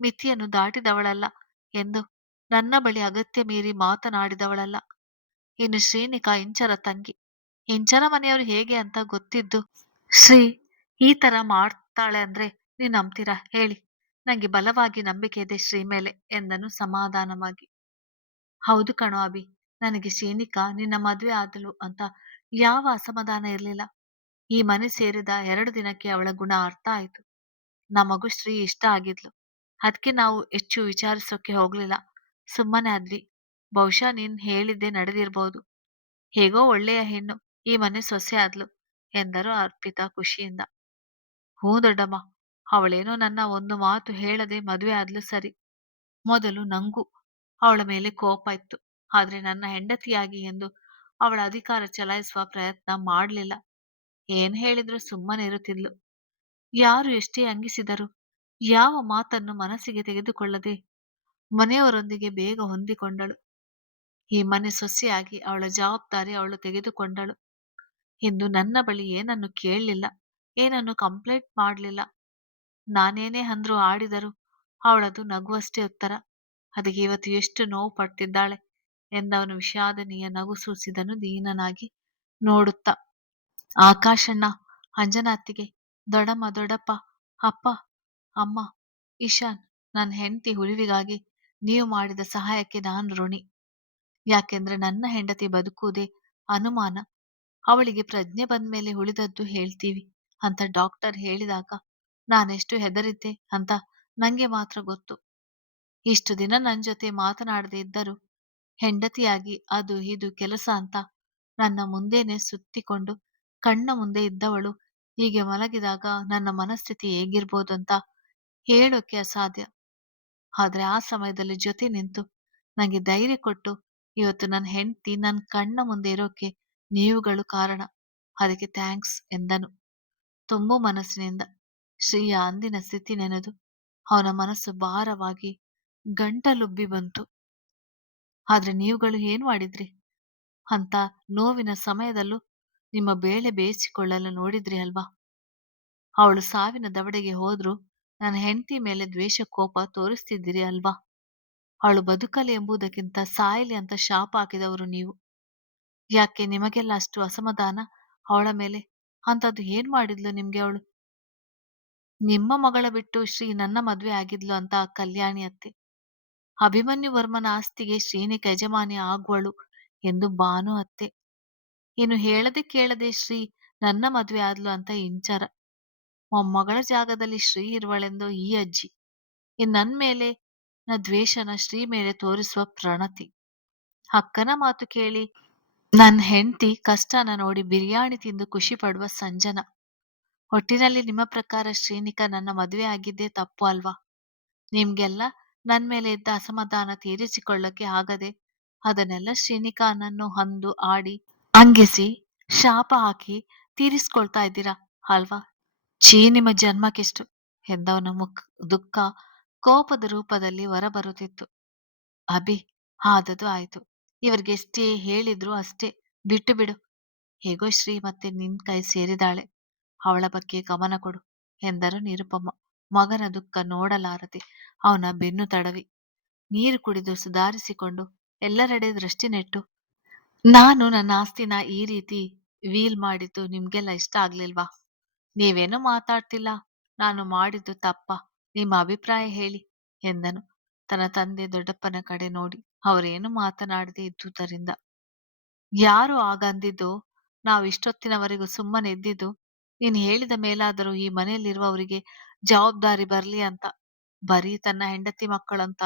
ಮಿತಿಯನ್ನು ದಾಟಿದವಳಲ್ಲ ಎಂದು ನನ್ನ ಬಳಿ ಅಗತ್ಯ ಮೀರಿ ಮಾತನಾಡಿದವಳಲ್ಲ. ಇನ್ನು ಶ್ರೀನಿಕಾ ಇಂಚರ ತಂಗಿ. ಇಂಚರ ಮನೆಯವರು ಹೇಗೆ ಅಂತ ಗೊತ್ತಿದ್ದು ಶ್ರೀ ಈ ತರ ಮಾಡ್ತಾಳೆ ಅಂದ್ರೆ ನೀವ್ ನಂಬ್ತೀರಾ ಹೇಳಿ? ನಂಗೆ ಬಲವಾಗಿ ನಂಬಿಕೆ ಇದೆ ಶ್ರೀ ಮೇಲೆ ಎಂದನು ಸಮಾಧಾನವಾಗಿ. ಹೌದು ಕಣೋ ಅಭಿ. ನನಗೆ ಶ್ರೀನಿಕಾ ನಿನ್ನ ಮದುವೆ ಆದಳು ಅಂತ ಯಾವ ಅಸಮಾಧಾನ ಇರ್ಲಿಲ್ಲ. ಈ ಮನೆ ಸೇರಿದ 2 ದಿನಕ್ಕೆ ಅವಳ ಗುಣ ಅರ್ಥ ಆಯ್ತು. ನಮಗೂ ಶ್ರೀ ಇಷ್ಟ ಆಗಿದ್ಲು. ಅದ್ಕೆ ನಾವು ಹೆಚ್ಚು ವಿಚಾರಿಸೋಕೆ ಹೋಗ್ಲಿಲ್ಲ. ಸುಮ್ಮನೆ ಆದ್ವಿ. ಬಹುಶಃ ನೀನ್ ಹೇಳಿದ್ದೇ ನಡೆದಿರ್ಬೋದು. ಹೇಗೋ ಒಳ್ಳೆಯ ಹೆಣ್ಣು ಈ ಮನೆ ಸೊಸೆ ಆದ್ಲು ಎಂದರು ಅರ್ಪಿತಾ ಖುಷಿಯಿಂದ. ಹ್ಞೂ ದೊಡ್ಡಮ್ಮ. ಅವಳೇನೋ ನನ್ನ ಒಂದು ಮಾತು ಹೇಳದೆ ಮದುವೆ ಆದ್ಲು ಸರಿ. ಮೊದಲು ನಂಗೂ ಅವಳ ಮೇಲೆ ಕೋಪ ಇತ್ತು. ಆದ್ರೆ ನನ್ನ ಹೆಂಡತಿಯಾಗಿ ಎಂದು ಅವಳ ಅಧಿಕಾರ ಚಲಾಯಿಸುವ ಪ್ರಯತ್ನ ಮಾಡ್ಲಿಲ್ಲ. ಏನ್ ಹೇಳಿದ್ರು ಸುಮ್ಮನೆ ಇರುತ್ತಿದ್ಲು. ಯಾರು ಎಷ್ಟೇ ಅಂಗಿಸಿದರೂ ಯಾವ ಮಾತನ್ನು ಮನಸ್ಸಿಗೆ ತೆಗೆದುಕೊಳ್ಳದೆ ಮನೆಯವರೊಂದಿಗೆ ಬೇಗ ಹೊಂದಿಕೊಂಡಳು. ಈ ಮನೆ ಸೊಸೆಯಾಗಿ ಅವಳ ಜವಾಬ್ದಾರಿ ಅವಳು ತೆಗೆದುಕೊಂಡಳು. ಇಂದು ನನ್ನ ಬಳಿ ಏನನ್ನು ಕೇಳಲಿಲ್ಲ, ಏನನ್ನು ಕಂಪ್ಲೇಂಟ್ ಮಾಡಲಿಲ್ಲ. ನಾನೇನೇ ಅಂದ್ರು ಆಡಿದರು ಅವಳದು ನಗುವಷ್ಟೇ ಉತ್ತರ. ಅದಕ್ಕೆ ಇವತ್ತು ಎಷ್ಟು ನೋವು ಪಡ್ತಿದ್ದಾಳೆ ಎಂದವನು ವಿಷಾದನೀಯ ನಗು ಸೂಸಿದನು ದೀನನಾಗಿ ನೋಡುತ್ತಾ. ಆಕಾಶಣ್ಣ, ಅಂಜನಾ ಅತ್ತಿಗೆ, ದೊಡಮ್ಮ, ದೊಡ್ಡಪ್ಪ, ಅಪ್ಪ, ಅಮ್ಮ, ಇಶಾನ್, ನನ್ನ ಹೆಂಡತಿ ಉಳಿವಿಗಾಗಿ ನೀವು ಮಾಡಿದ ಸಹಾಯಕ್ಕೆ ನಾನು ಋಣಿ. ಯಾಕೆಂದ್ರೆ ನನ್ನ ಹೆಂಡತಿ ಬದುಕುವುದೇ ಅನುಮಾನ. ಅವಳಿಗೆ ಪ್ರಜ್ಞೆ ಬಂದ್ಮೇಲೆ ಉಳಿದದ್ದು ಹೇಳ್ತೀವಿ ಅಂತ ಡಾಕ್ಟರ್ ಹೇಳಿದಾಗ ನಾನೆಷ್ಟು ಹೆದರಿದ್ದೆ ಅಂತ ನಂಗೆ ಮಾತ್ರ ಗೊತ್ತು. ಇಷ್ಟು ದಿನ ನನ್ ಜೊತೆ ಮಾತನಾಡದೆ ಇದ್ದರು ಹೆಂಡತಿಯಾಗಿ ಅದು ಇದು ಕೆಲಸ ಅಂತ ನನ್ನ ಮುಂದೆನೆ ಸುತ್ತಿಕೊಂಡು ಕಣ್ಣ ಮುಂದೆ ಇದ್ದವಳು ಹೀಗೆ ಮಲಗಿದಾಗ ನನ್ನ ಮನಸ್ಥಿತಿ ಹೇಗಿರ್ಬೋದು ಅಂತ ಹೇಳೋಕೆ ಅಸಾಧ್ಯ. ಆದ್ರೆ ಆ ಸಮಯದಲ್ಲಿ ಜೊತೆ ನಿಂತು ನಂಗೆ ಧೈರ್ಯ ಕೊಟ್ಟು ಇವತ್ತು ನನ್ನ ಹೆಂಡತಿ ನನ್ನ ಕಣ್ಣ ಮುಂದೆ ಇರೋಕೆ ನೀವುಗಳು ಕಾರಣ. ಅದಕ್ಕೆ ಥ್ಯಾಂಕ್ಸ್ ಎಂದನು ತುಂಬು ಮನಸ್ಸಿನಿಂದ. ಶ್ರೀಯ ಅಂದಿನ ಸ್ಥಿತಿ ನೆನೆದು ಅವನ ಮನಸ್ಸು ಭಾರವಾಗಿ ಗಂಟಲುಬ್ಬಿ ಬಂತು. ಆದ್ರೆ ನೀವುಗಳು ಏನ್ ಮಾಡಿದ್ರಿ ಅಂತ ನೋವಿನ ಸಮಯದಲ್ಲೂ ನಿಮ್ಮ ಬೇಳೆ ಬೇಯಿಸಿಕೊಳ್ಳಲು ನೋಡಿದ್ರಿ ಅಲ್ವಾ? ಅವಳು ಸಾವಿನ ದವಡೆಗೆ ಹೋದ್ರು ನನ್ನ ಹೆಂಡತಿ ಮೇಲೆ ದ್ವೇಷ ಕೋಪ ತೋರಿಸ್ತಿದ್ದೀರಿ ಅಲ್ವಾ? ಅವಳು ಬದುಕಲಿ ಎಂಬುದಕ್ಕಿಂತ ಸಾಯಲಿ ಅಂತ ಶಾಪ ಹಾಕಿದವರು ನೀವು. ಯಾಕೆ ನಿಮಗೆಲ್ಲ ಅಷ್ಟು ಅಸಮಾಧಾನ ಅವಳ ಮೇಲೆ? ಅಂತದ್ದು ಏನ್ ಮಾಡಿದ್ಲು ನಿಮ್ಗೆ ಅವಳು? ನಿಮ್ಮ ಮಗಳ ಬಿಟ್ಟು ಶ್ರೀ ನನ್ನ ಮದ್ವೆ ಆಗಿದ್ಲು ಅಂತ ಕಲ್ಯಾಣಿ ಅತ್ತೆ. ಅಭಿಮನ್ಯು ವರ್ಮನ ಆಸ್ತಿಗೆ ಶ್ರೀನಿಕ ಯಜಮಾನಿ ಆಗುವಳು ಎಂದು ಭಾನು ಅತ್ತೆ. ಇನ್ನು ಹೇಳದೆ ಕೇಳದೆ ಶ್ರೀ ನನ್ನ ಮದ್ವೆ ಆದ್ಲು ಅಂತ ಇಂಚರ. ಮೊಮ್ಮಗಳ ಜಾಗದಲ್ಲಿ ಶ್ರೀ ಇರುವಳೆಂದು ಈ ಅಜ್ಜಿ. ನನ್ ಮೇಲೆ ದ್ವೇಷನ ಶ್ರೀ ಮೇಲೆ ತೋರಿಸುವ ಪ್ರಣತಿ. ಅಕ್ಕನ ಮಾತು ಕೇಳಿ ನನ್ ಹೆಂಡ್ತಿ ಕಷ್ಟನ ನೋಡಿ ಬಿರಿಯಾನಿ ತಿಂದು ಖುಷಿ ಪಡುವ ಸಂಜನ. ಒಟ್ಟಿನಲ್ಲಿ ನಿಮ್ಮ ಪ್ರಕಾರ ಶ್ರೀನಿಕಾ ನನ್ನ ಮದುವೆ ಆಗಿದ್ದೇ ತಪ್ಪು ಅಲ್ವಾ? ನಿಮ್ಗೆಲ್ಲ ನನ್ ಮೇಲೆ ಇದ್ದ ಅಸಮಾಧಾನ ತೀರಿಸಿಕೊಳ್ಳಕ್ಕೆ ಆಗದೆ ಅದನ್ನೆಲ್ಲ ಶ್ರೀನಿಕಾನನ್ನು ಅಂದು ಆಡಿ ಅಂಗಿಸಿ ಶಾಪ ಹಾಕಿ ತೀರಿಸ್ಕೊಳ್ತಾ ಇದ್ದೀರಾ ಅಲ್ವಾ? ಛೀ, ನಿಮ್ಮ ಜನ್ಮಕ್ಕೆಷ್ಟು ಎಂದವನ ದುಃಖ ಕೋಪದ ರೂಪದಲ್ಲಿ ಹೊರಬರುತ್ತಿತ್ತು. ಅಭಿ, ಆದದು ಆಯ್ತು. ಇವ್ರಿಗೆಷ್ಟೇ ಹೇಳಿದ್ರು ಅಷ್ಟೇ, ಬಿಟ್ಟು ಬಿಡು. ಹೇಗೋ ಶ್ರೀ ಮತ್ತೆ ನಿನ್ ಕೈ ಸೇರಿದಾಳೆ, ಅವಳ ಬಗ್ಗೆ ಗಮನ ಕೊಡು ಎಂದರು ನಿರುಪಮ ಮಗನ ದುಃಖ ನೋಡಲಾರದೆ ಅವನ ಬೆನ್ನು ತಡವಿ. ನೀರು ಕುಡಿದು ಸುಧಾರಿಸಿಕೊಂಡು ಎಲ್ಲರೆಡೆ ದೃಷ್ಟಿ ನೆಟ್ಟು, ನಾನು ನನ್ನ ಆಸ್ತಿನ ಈ ರೀತಿ ವೀಲ್ ಮಾಡಿದ್ದು ನಿಮ್ಗೆಲ್ಲ ಇಷ್ಟ ಆಗ್ಲಿಲ್ವಾ? ನೀವೇನೂ ಮಾತಾಡ್ತಿಲ್ಲ. ನಾನು ಮಾಡಿದ್ದು ತಪ್ಪ? ನಿಮ್ಮ ಅಭಿಪ್ರಾಯ ಹೇಳಿ ಎಂದನು ತನ್ನ ತಂದೆ ದೊಡ್ಡಪ್ಪನ ಕಡೆ ನೋಡಿ. ಅವರೇನು ಮಾತನಾಡದೆ ಇದ್ದುದರಿಂದ. ಯಾರು ಆಗಂದಿದ್ದು? ನಾವು ಇಷ್ಟೊತ್ತಿನವರೆಗೂ ಸುಮ್ಮನೆ ಇದ್ದಿದ್ದು ನೀನು ಹೇಳಿದ ಮೇಲಾದರೂ ಈ ಮನೆಯಲ್ಲಿರುವವರಿಗೆ ಜವಾಬ್ದಾರಿ ಬರ್ಲಿ ಅಂತ. ಬರೀ ತನ್ನ ಹೆಂಡತಿ ಮಕ್ಕಳಂತ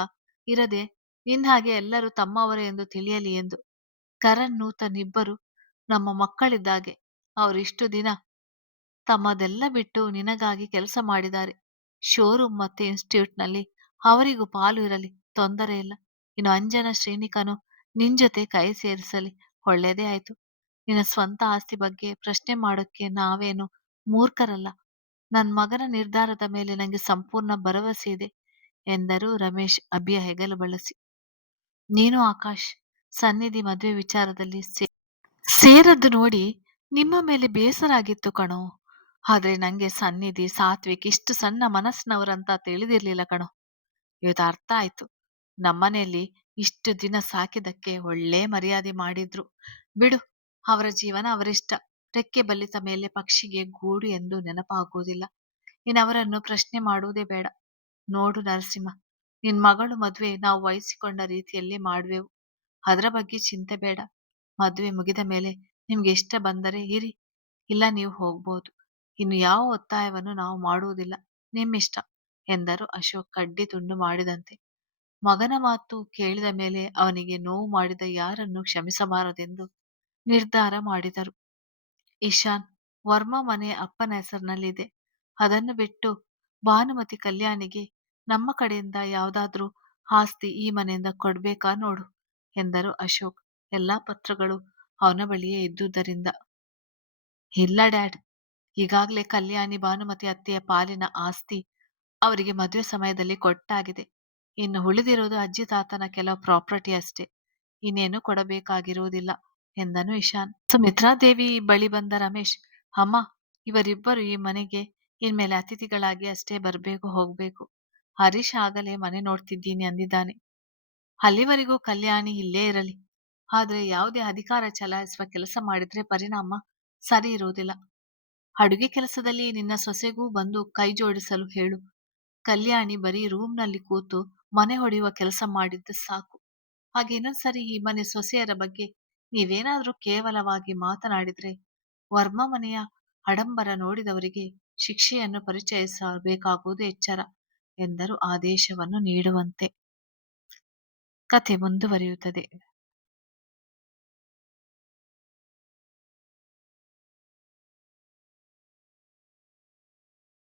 ಇರದೆ ನಿನ್ ಹಾಗೆ ಎಲ್ಲರೂ ತಮ್ಮವರೇ ಎಂದು ತಿಳಿಯಲಿ ಎಂದು. ಕರಣ್ ನೂತನ್ ಇಬ್ಬರು ನಮ್ಮ ಮಕ್ಕಳಿದ್ದಾಗೆ. ಅವರಿಷ್ಟು ದಿನ ತಮ್ಮದೆಲ್ಲ ಬಿಟ್ಟು ನಿನಗಾಗಿ ಕೆಲಸ ಮಾಡಿದ್ದಾರೆ. ಶೋರೂಮ್ ಮತ್ತೆ ಇನ್ಸ್ಟಿಟ್ಯೂಟ್ನಲ್ಲಿ ಅವರಿಗೂ ಪಾಲು ಇರಲಿ, ತೊಂದರೆ ಇಲ್ಲ. ಇನ್ನು ಅಂಜನಾ ಶ್ರೀನಿಕನು ನಿನ್ ಜೊತೆ ಕೈ ಸೇರಿಸಲಿ. ಒಳ್ಳೇದೇ ಆಯ್ತು. ನಿನ್ನ ಸ್ವಂತ ಆಸ್ತಿ ಬಗ್ಗೆ ಪ್ರಶ್ನೆ ಮಾಡೋಕ್ಕೆ ನಾವೇನು ಮೂರ್ಖರಲ್ಲ. ನನ್ ಮಗನ ನಿರ್ಧಾರದ ಮೇಲೆ ನಂಗೆ ಸಂಪೂರ್ಣ ಭರವಸೆ ಇದೆ ಎಂದರು ರಮೇಶ್ ಅಭಿಯ ಹೆಗಲು ಬಳಸಿ. ನೀನು ಆಕಾಶ್ ಸನ್ನಿಧಿ ಮದುವೆ ವಿಚಾರದಲ್ಲಿ ಸೇರದ್ದು ನೋಡಿ ನಿಮ್ಮ ಮೇಲೆ ಬೇಸರ ಆಗಿತ್ತು ಕಣೋ. ಆದ್ರೆ ನಂಗೆ ಸನ್ನಿಧಿ ಸಾತ್ವಿಕ್ ಇಷ್ಟು ಸಣ್ಣ ಮನಸ್ಸಿನವರಂತ ತಿಳಿದಿರ್ಲಿಲ್ಲ ಕಣೋ. ಇವತ್ತು ಅರ್ಥ ಆಯ್ತು. ನಮ್ಮನೆಯಲ್ಲಿ ಇಷ್ಟು ದಿನ ಸಾಕಿದಕ್ಕೆ ಒಳ್ಳೆ ಮರ್ಯಾದೆ ಮಾಡಿದ್ರು. ಬಿಡು, ಅವರ ಜೀವನ ಅವರಿಷ್ಟ. ರೆಕ್ಕೆ ಬಲಿತ ಮೇಲೆ ಪಕ್ಷಿಗೆ ಗೂಡು ಎಂದು ನೆನಪಾಗುವುದಿಲ್ಲ. ಅವರನ್ನು ಪ್ರಶ್ನೆ ಮಾಡುವುದೇ ಬೇಡ. ನೋಡು ನರಸಿಂಹ, ನಿನ್ ಮಗಳು ಮದುವೆ ನಾವು ವಹಿಸಿಕೊಂಡ ರೀತಿಯಲ್ಲೇ ಮಾಡುವೆವು. ಅದರ ಬಗ್ಗೆ ಚಿಂತೆ ಬೇಡ. ಮದುವೆ ಮುಗಿದ ಮೇಲೆ ನಿಮ್ಗೆ ಇಷ್ಟ ಬಂದರೆ ಇರಿ, ಇಲ್ಲ ನೀವು ಹೋಗ್ಬೋದು. ಇನ್ನು ಯಾವ ಒತ್ತಾಯವನ್ನು ನಾವು ಮಾಡುವುದಿಲ್ಲ, ನಿಮ್ಮಿಷ್ಟ ಎಂದರು ಅಶೋಕ್ ಕಡ್ಡಿ ತುಂಡು ಮಾಡಿದಂತೆ. ಮಗನ ಮಾತು ಕೇಳಿದ ಮೇಲೆ ಅವನಿಗೆ ನೋವು ಮಾಡಿದ ಯಾರನ್ನು ಕ್ಷಮಿಸಬಾರದೆಂದು ನಿರ್ಧಾರ ಮಾಡಿದರು. ಇಶಾನ್, ವರ್ಮಾ ಮನೆ ಅಪ್ಪನ ಹೆಸರಿನಲ್ಲಿದೆ. ಅದನ್ನು ಬಿಟ್ಟು ಭಾನುಮತಿ ಕಲ್ಯಾಣಿಗೆ ನಮ್ಮ ಕಡೆಯಿಂದ ಯಾವುದಾದ್ರೂ ಆಸ್ತಿ ಈ ಮನೆಯಿಂದ ಕೊಡ್ಬೇಕಾ ನೋಡು ಎಂದರು ಅಶೋಕ್. ಎಲ್ಲಾ ಪತ್ರಗಳು ಅವನ ಬಳಿಯೇ ಇದ್ದುದರಿಂದ. ಇಲ್ಲ ಡ್ಯಾಡ್, ಈಗಾಗಲೇ ಕಲ್ಯಾಣಿ ಭಾನುಮತಿ ಅತ್ತೆಯ ಪಾಲಿನ ಆಸ್ತಿ ಅವರಿಗೆ ಮದುವೆ ಸಮಯದಲ್ಲಿ ಕೊಟ್ಟಾಗಿದೆ. ಇನ್ನು ಉಳಿದಿರುವುದು ಅಜ್ಜಿ ತಾತನ ಕೆಲವು ಪ್ರಾಪರ್ಟಿ ಅಷ್ಟೇ. ಇನ್ನೇನು ಕೊಡಬೇಕಾಗಿರುವುದಿಲ್ಲ ಎಂದನು ಇಶಾನ್. ಸುಮಿತ್ರಾದೇವಿ ಬಳಿ ಬಂದ ರಮೇಶ್, ಅಮ್ಮ, ಇವರಿಬ್ಬರು ಈ ಮನೆಗೆ ಇನ್ಮೇಲೆ ಅತಿಥಿಗಳಾಗಿ ಅಷ್ಟೇ ಬರ್ಬೇಕು ಹೋಗ್ಬೇಕು. ಹರೀಶ್ ಆಗಲೇ ಮನೆ ನೋಡ್ತಿದ್ದೀನಿ ಅಂದಿದ್ದಾನೆ. ಅಲ್ಲಿವರೆಗೂ ಕಲ್ಯಾಣಿ ಇಲ್ಲೇ ಇರಲಿ. ಆದ್ರೆ ಯಾವುದೇ ಅಧಿಕಾರ ಚಲಾಯಿಸುವ ಕೆಲಸ ಮಾಡಿದ್ರೆ ಪರಿಣಾಮ ಸರಿ ಇರುವುದಿಲ್ಲ. ಅಡುಗೆ ಕೆಲಸದಲ್ಲಿ ನಿನ್ನ ಸೊಸೆಗೂ ಬಂದು ಕೈ ಜೋಡಿಸಲು ಹೇಳು. ಕಲ್ಯಾಣಿ ಬರೀ ರೂಮ್ನಲ್ಲಿ ಕೂತು ಮನೆ ಹೊಡೆಯುವ ಕೆಲಸ ಮಾಡಿದ್ದು ಸಾಕು. ಹಾಗೆ ಇನ್ನೊಂದ್ಸರಿ ಈ ಮನೆ ಸೊಸೆಯರ ಬಗ್ಗೆ ನೀವೇನಾದ್ರೂ ಕೇವಲವಾಗಿ ಮಾತನಾಡಿದ್ರೆ ವರ್ಮ ಮನೆಯ ಆಡಂಬರ ನೋಡಿದವರಿಗೆ ಶಿಕ್ಷೆಯನ್ನು ಪರಿಚಯಿಸಬೇಕಾಗುವುದು ಎಚ್ಚರ ಎಂದರು ಆದೇಶವನ್ನು ನೀಡುವಂತೆ. ಕಥೆ ಮುಂದುವರಿಯುತ್ತದೆ.